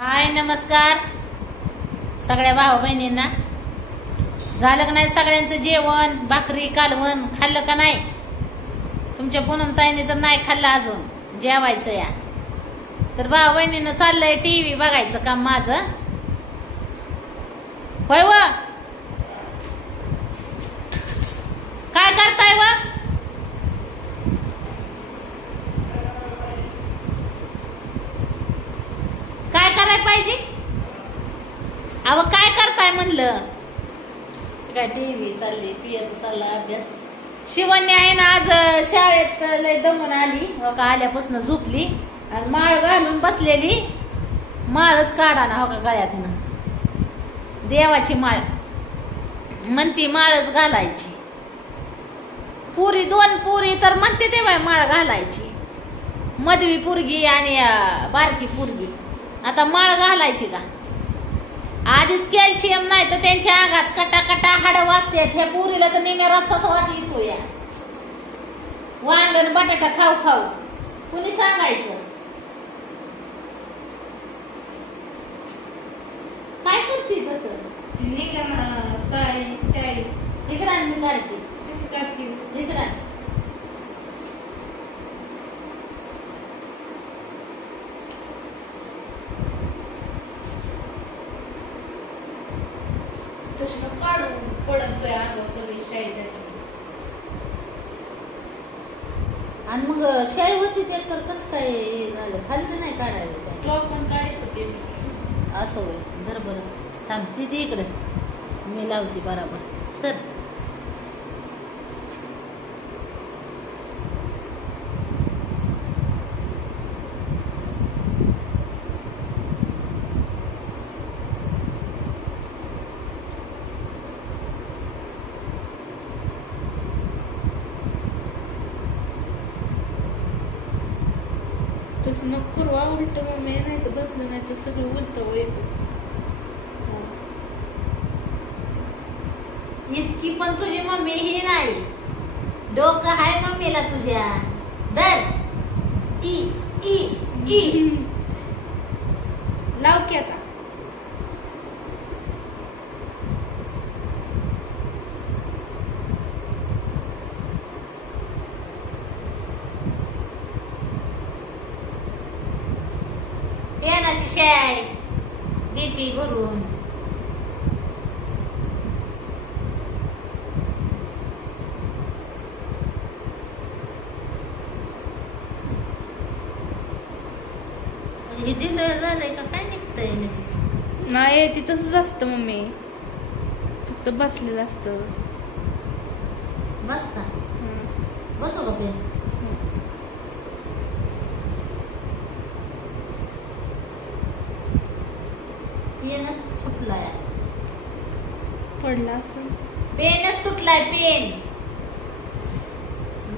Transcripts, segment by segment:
हाय नमस्कार सगळ्या भाऊ बहिणींना. झालं का नाही सगळ्यांचं जेवण? भाकरी कालवण खाल्लं का नाही? तुमच्या पूनमताईने तर नाही खाल्लं अजून, जेवायचं या. तर भाऊ बहिणीनं चाललंय टीव्ही बघायचं काम माझं. होय व काय करताय व? काय करायला पाहिजे? अहो काय करताय म्हणलं? काय टीव्ही चालली, पियाचा चालला अभ्यास. शिवण्य आहे ना आज शाळेत लय दमून आली, हो का आल्यापासून झोपली आणि माळ घालून बसलेली. माळच काढा ना हो का गळ्यातनं, देवाची माळ म्हणती माळच घालायची. पुरी दोन पुरी तर म्हणते तेव्हा माळ घालायची, मधवी पुरगी आणि बारकी पुरगी. आता माळ घालायची का? आधीच कॅल्शियम नाही तर त्यांच्या अंगात कटा कटा हाड वाजते. ह्या पुरीला तर निम्या रस्ताच वाट येतो या. वांगण बटाटा खाऊ खाऊ कुणी सांगायचं? काय करते तसं? इकडं मी काढते. कशी काढते? इकडं काढून पडतोय अंगावर सगळी शाई. आणि मग शाई होती ते तर कसं काय झालं? खाली नाही काढायला टॉप पण काढत होते मी. असं होय. बरं बरं थांबती ती इकडे, मी लावते बराबर. सर तसं नको करू उलट मम्मी, नाही तर बसलं नाही तर सगळं उलट व्हायचं. इतकी पण तुझी मम्मी ही नाही, डोकं हाय मम्मीला तुझ्या. दर ई ई ई लाव की आता. पेनाची शाय डीपी भरून हे दिलं झालंय का काय निघतंय? नाही ती तसंच असतं मम्मी, फक्त बसलेलं असतं. बस का? बसू का पेन? पेनच तुटलाय. पडला असं, पेनच तुटलाय. पेन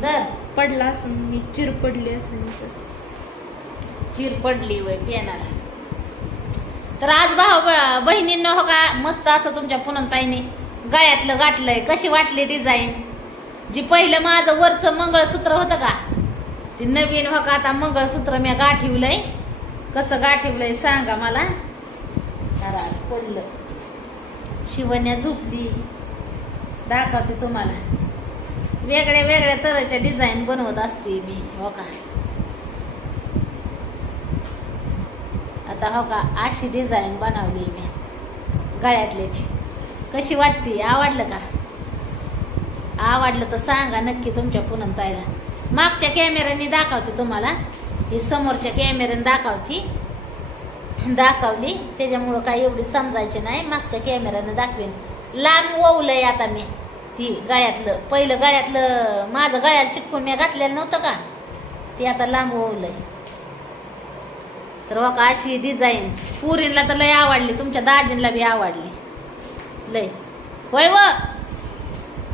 दर पडला असं, चिर पडली असं, चिर पडली वय पेनाला. तर आज भाऊ बहिणींनो हो का मस्त असं तुमच्या पूनमताईने गळ्यातलं गाठलंय. कशी वाटली डिझाईन? जी पहिलं माझं वरचं मंगळसूत्र होतं का ते नवीन हो का आता मंगळसूत्र मी गाठीवलंय. कसं गाठीवलंय सांगा मला. पडलं. शिवण्या झोपली, दाखवते तुम्हाला. वेगळ्या वेगळ्या तऱ्हेच्या डिझाईन बनवत असते मी हो का. आता हो का अशी डिझाईन बनवली मी गळ्यातल्याची. कशी वाटते? आवडलं का? आवडलं तर सांगा नक्की तुमच्या पूनमताईला. मागच्या कॅमेऱ्याने दाखवते तुम्हाला, ही समोरच्या कॅमेऱ्याने दाखवली त्याच्यामुळं काही एवढी समजायची नाही. मागच्या कॅमेऱ्याने दाखवेन. लांब ओवलंय आता मी ती गळ्यातलं. पहिलं गळ्यातलं माझं गळ्याला चिटकून मी घातलेलं नव्हतं का ते आता लांब ओवलंय. तर हो का अशी डिझाईन पुरीला तर लय आवडली, तुमच्या दाजींला बी आवडली लय. होय व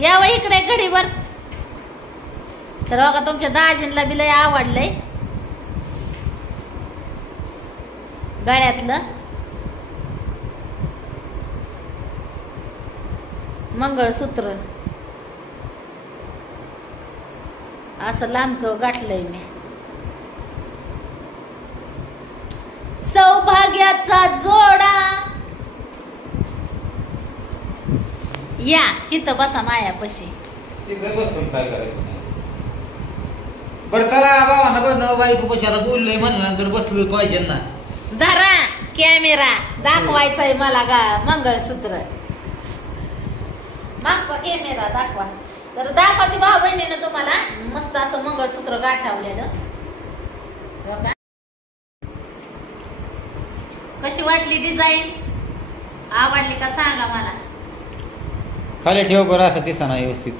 या व इकडे घडीवर. तर हो का तुमच्या दाजींला बी लय आवडलंय गळ्यातलं मंगळसूत्र. असं लांबकं गाठलंय मी. सौभाग्याचा इथं बसा मायापाशी. तिथं बसून काय करायचं नाही. बरं चला भावानं बन बायको कशाला बोललंय म्हणल्यानंतर बसलं पाहिजे ना. धरा कॅमेरा दाखवायचाय मला गा मंगळसूत्र. मागचा कॅमेरा दाखवा. तर दाखवते भाऊ बहिणीनं तुम्हाला मस्त असं मंगळसूत्र गाठवलेलं. बघा कशी वाटली डिझाईन, आवडली का सांगा मला. खाली ठेव बरं असं दिसना व्यवस्थित.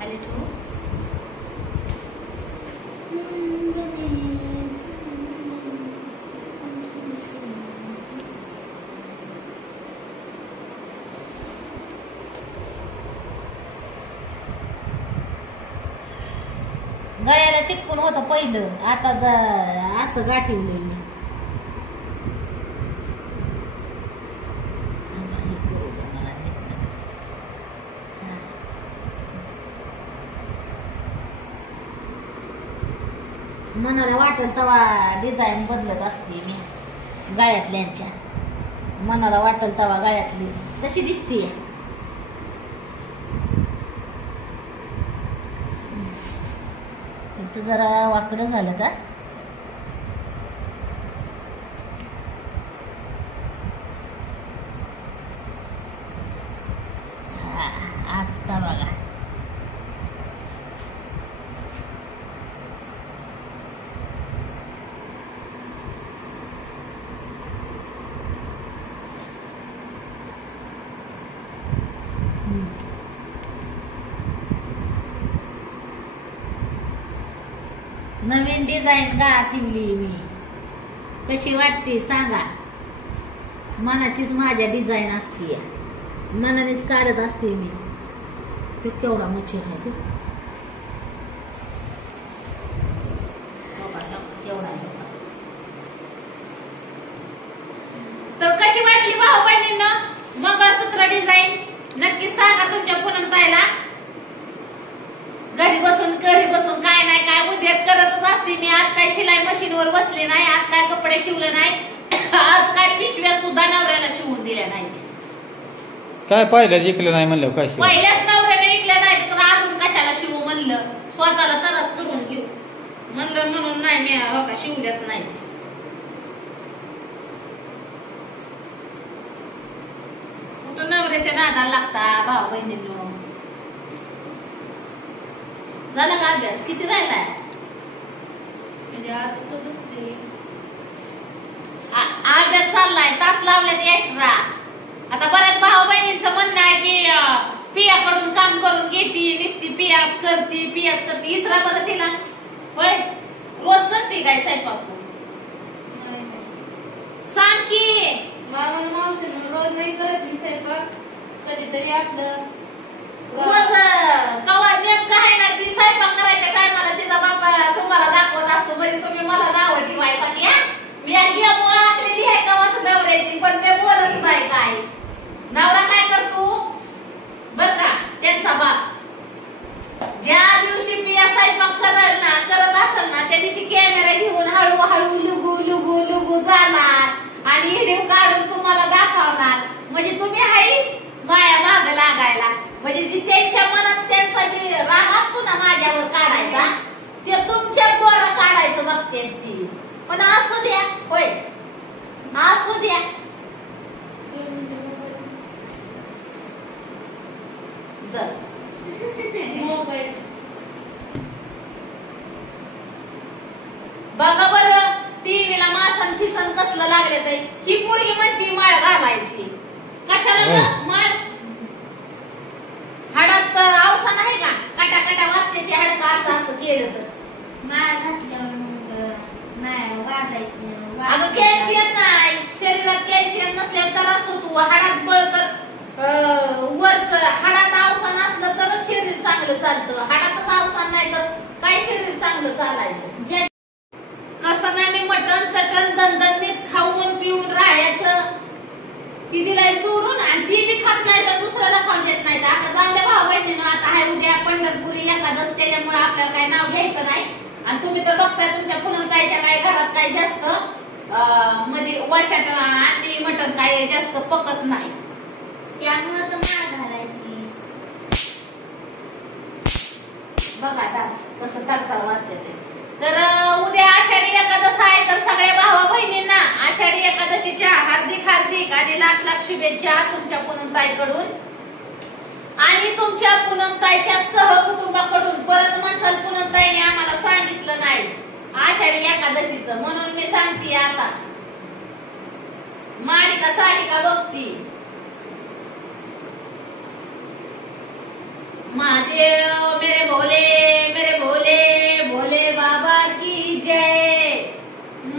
खाली ठेवू. गळ्याला चिटकून होतं पहिलं, आता असं गाठवलंय मी. मनाला वाटेल तेव्हा डिझाईन बदलत असते मी गळ्यातल्यांच्या. मनाला वाटेल तेव्हा गळ्यातली तशी दिसते. इथं जरा वाकडं झालं का. आता बघा नवीन डिझाईन गाठवली मी. कशी वाटते सांगा. मनाचीच माझ्या डिझाईन असते, मनानेच काढत असते मी. तो केवढा मच्छर आहे तो. केवढा आहे. तर कशी वाटली भाऊ बहिणींनो मंगळसूत्र डिझाईन नक्की सांगा तुमच्या पुनमताईला. घरी बसून काय नाही काय उद्योग करतच असते मी. आज काय शिलाई मशीनवर बसले नाही, आज काय कपडे शिवले नाही, आज काय पिशव्या सुद्धा नवऱ्याला शिवून दिल्या नाही. काय पहिल्याच ऐकलं नाही म्हणलं काय शिव. पहिल्याच नवऱ्याने ऐकलं नाही तर अजून कशाला शिवू म्हणलं. स्वतःला तरच करून घेऊ म्हणलं म्हणून नाही मी हो का शिवल्याच नाही. कुठं नवऱ्याच्या नादाला लागता भाऊ बहिणींनो. झाला का अभ्यास किती राहिलाय. अभ्यास चाललाय, तास लावलेत एक्स्ट्रा. आता बऱ्याच भाऊ बहिणींचं म्हणणं आहे की पियाकडून काम करून घेते, नुसती पियाच करते. इतरा बरं तिला होय रोज करते काय स्वयंपाक तू सांग की. रोज नाही करत मी स्वयंपाक, कधीतरी आपलं रोज कवा नेमकं आहे ना ती स्वयंपाक करायच्या टायमाला तिचा बाप्पा तुम्हाला दाखवत असतो. म्हणजे तुम्ही मला नावं ठेवायचा की मी गेम आखलेली आहे कवाच नवऱ्याची, पण मी बोलत नाही. काय नवरा काय करतो बर का त्यांचा बाप ज्या दिवशी पिया स्वयंपाक करत असेल ना त्या दिवशी कॅमेरा घेऊन हळूहळू लुगू जाणार आणि व्हिडिओ काढून तुम्हाला दाखवणार. म्हणजे तुम्ही आहेच माया माग लागायला. म्हणजे जी त्यांच्या मनात त्यांचा जे राग असतो ना माझ्यावर काढायचा ते तुमच्या द्वारा काढायचं बघते ती. पण असू द्या होय असू द्या. बघा बरं टीव्हीला मासन फिसन कसलं लागले तर ही पोरगी म्हणती माळ घालायची कशाला. माळ हाडात अवसान आहे का. काटा वाजते ते हाडका असं केलं तर माळ घातल्यावर नाही वाजायचं. अगं कॅल्शियम नाही शरीरात, कॅल्शियम नसल्यावर त्रास होतो. हाडात बळकर वरच हाडात अवसान असलं तरच शरीर चांगलं चालतं. हाडातच अवसान नाही तर काय शरीर चांगलं चालायचं. कसं नाही मी मटण चटण दणदणीत खाऊन पिऊन राहायचं. ती दिलाय सोडून आणि ती बी खात नाही तर दुसऱ्याला खाऊन देत नाही. आता चांगल्या भाऊ बहिणीनं आता हाय उद्या पंढरपुरी एकादश त्याच्यामुळे आपल्याला काही नाव घ्यायचं नाही. आणि तुम्ही तर बघताय तुमच्या पुनमताईच्या काय घरात काही जास्त म्हणजे वर्षात अंडी मटण काही जास्त पकत नाही. त्यामुळे तर माळ घालायची. बघा डान्स कसं तडतड वाजते ते. तर उद्या आषाढी एकादश आहे, तर सगळ्या भावा बहिणींना आषाढी एकादशीच्या हार्दिक हार्दिक आणि लाख लाख शुभेच्छा तुमच्या पूनमताईकडून आणि तुमच्या पूनमताईच्या सहकुटुंबाकडून. परत म्हणसाल पूनमताईने आम्हाला सांगितलं नाही आषाढी एकादशीचं, म्हणून मी सांगते आताच. मालिका सारिका बघती. महादेव मेरे भोले भोले बाबा की जय.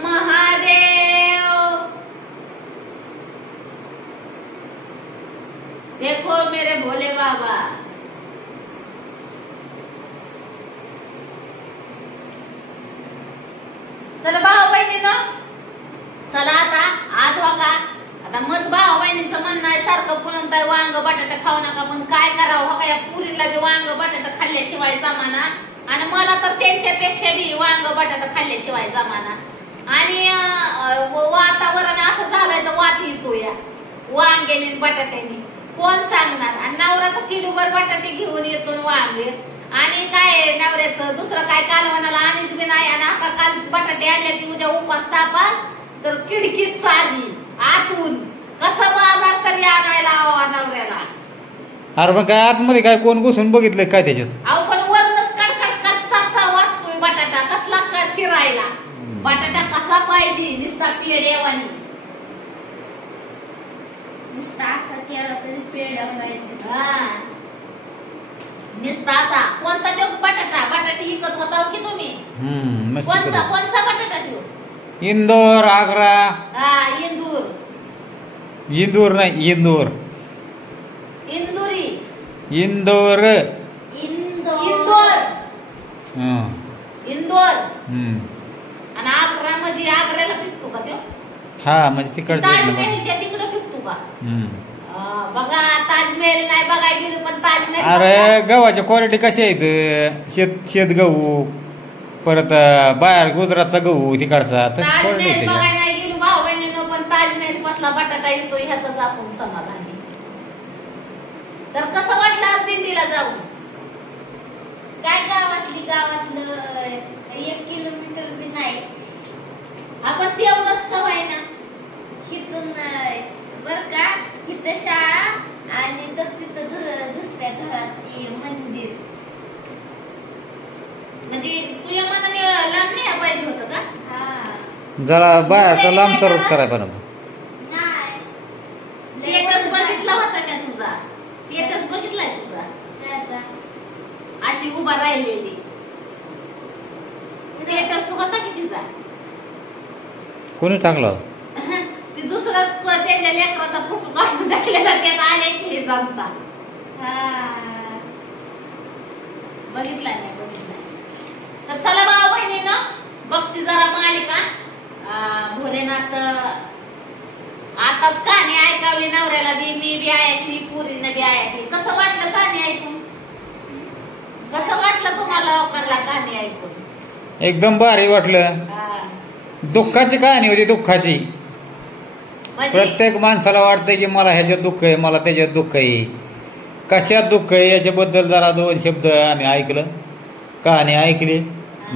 महादेव देखो मेरे भोले बाबा. तर भाऊ बहिणीनं चला आज बघा आता मस्त भाऊ बहिणींचं म्हणणं आहे सारखं पूनमताई वांग बटाटा खाऊ नका, पण काय करावं हो, या पुरीला बी वांग बटाटा खाल्ल्याशिवाय जमाना आणि मला तर त्यांच्यापेक्षा बी वांग बटाटा खाल्ल्याशिवाय जमाना. आणि वातावरण असं झालंय तर वात येतो या वांग्याने बटाट्याने कोण सांगणार. आणि नवरा तर किलोभर बटाटे घेऊन येतो वांग आणि काय नवऱ्याचं दुसरं काय कालवणाला आणि तुम्ही नाही आणि काल बटाटे आणले ती उद्या उपास तापास तर खिडकी सारी आतून कसं बाजार तरी आणायला हवा नवऱ्याला. अरे मग काय आतमध्ये काय कोण घुसून बघितलंय काय त्याच्यात? अहो पण वरूनच कटकट वाचतोय बटाटा कसला चिरायला. बटाटा कसा पाहिजे नुसता पेड्यावानी, नुसता असा केला तरी पेड्यावानी. नुसता असा. कोणता तो बटाटे विकत होता की तुम्ही? कोणता बटाटा तो? इंदोर आग्रा. इंदूर नाही इंदोर. इंदुरी. इंदोर. आणि आग्रा म्हणजे आग्र्याला पिकतो का तो? हा म्हणजे तिकडे ताजमहलच्या तिकडे पिकतो का? बघा ताजमहल नाही बघायला गेलो पण ताजमहल. अरे गव्हाच्या क्वालिटी कशा आहेत? शेत गहू परत बाहेर गुजरातचा गहू तिकडचा ताजमहल बघायला नाही गेलो भाऊ बहिणीनं, पण ताजमहल पासला बटाटा येतो ह्यातच आपण समाधानी. तर कसं वाटलं दिंडीला जाऊन? काय गावातलं 1 किलोमीटर बी नाही. आपण तेवढंच कवाय ना इथून बर का इथं शाळा आणि तिथं दुसऱ्या घरात मंदिर. म्हणजे तुझ्या मनाने लांब नाही पाहिजे होतं का? हा जरा बाहेरचा लांबचा रूट करायला पाहिजे. नाही एकच बघितला होता मी तुझा. एकच बघितलाय तुझा अशी उभा राहिलेली. स्टेटस होता की तिचा? कोणी टाकला? ती दुसराच त्याच्या लेकराचा फोटो काढून टाकलेला त्यात आले की जाणता. बघितलाय नाही बघितलाय. तर चला भाऊ बहिणीनं बघती जरा मालिका. भोलेनाथ आताच कहाणी ऐकावली नवऱ्याला बी, मी बी ऐकली, पुरीनं बी ऐकली. कसं वाटलं कहाणी ऐकून? कसं वाटलं तुम्हाला लोकांना कहाणी ऐकून? एकदम भारी वाटलं. दुःखाची कहाणी होती, दुःखाची. प्रत्येक माणसाला वाटतंय की मला ह्याच्यात दुःख आहे, मला त्याच्यात दुःख आहे. कशात दुःख आहे याच्याबद्दल जरा 2 शब्द आम्ही ऐकलं, कहाणी ऐकली.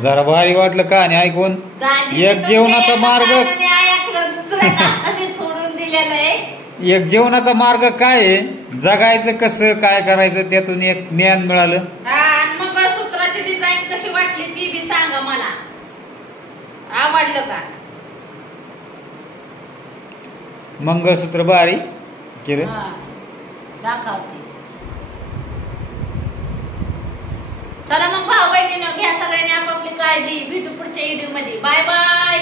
जरा भारी वाटलं कहाणी ऐकून. एक जीवनाचा मार्ग सोडून दिलेलं आहे. एक जीवनाचा मार्ग काय आहे, जगायचं कसं, काय करायचं, त्यातून एक ज्ञान मिळालं. मंगळसूत्राची डिझाईन कशी वाटली ती बी सांगा मला. आवडलं का? मंगळसूत्र भारी केलं. दाखवते. चला मग भाऊ बहिणीनं घ्या सगळ्यांनी आपापली काळजी. भेटू पुढच्या व्हिडिओ मध्ये. Bye bye.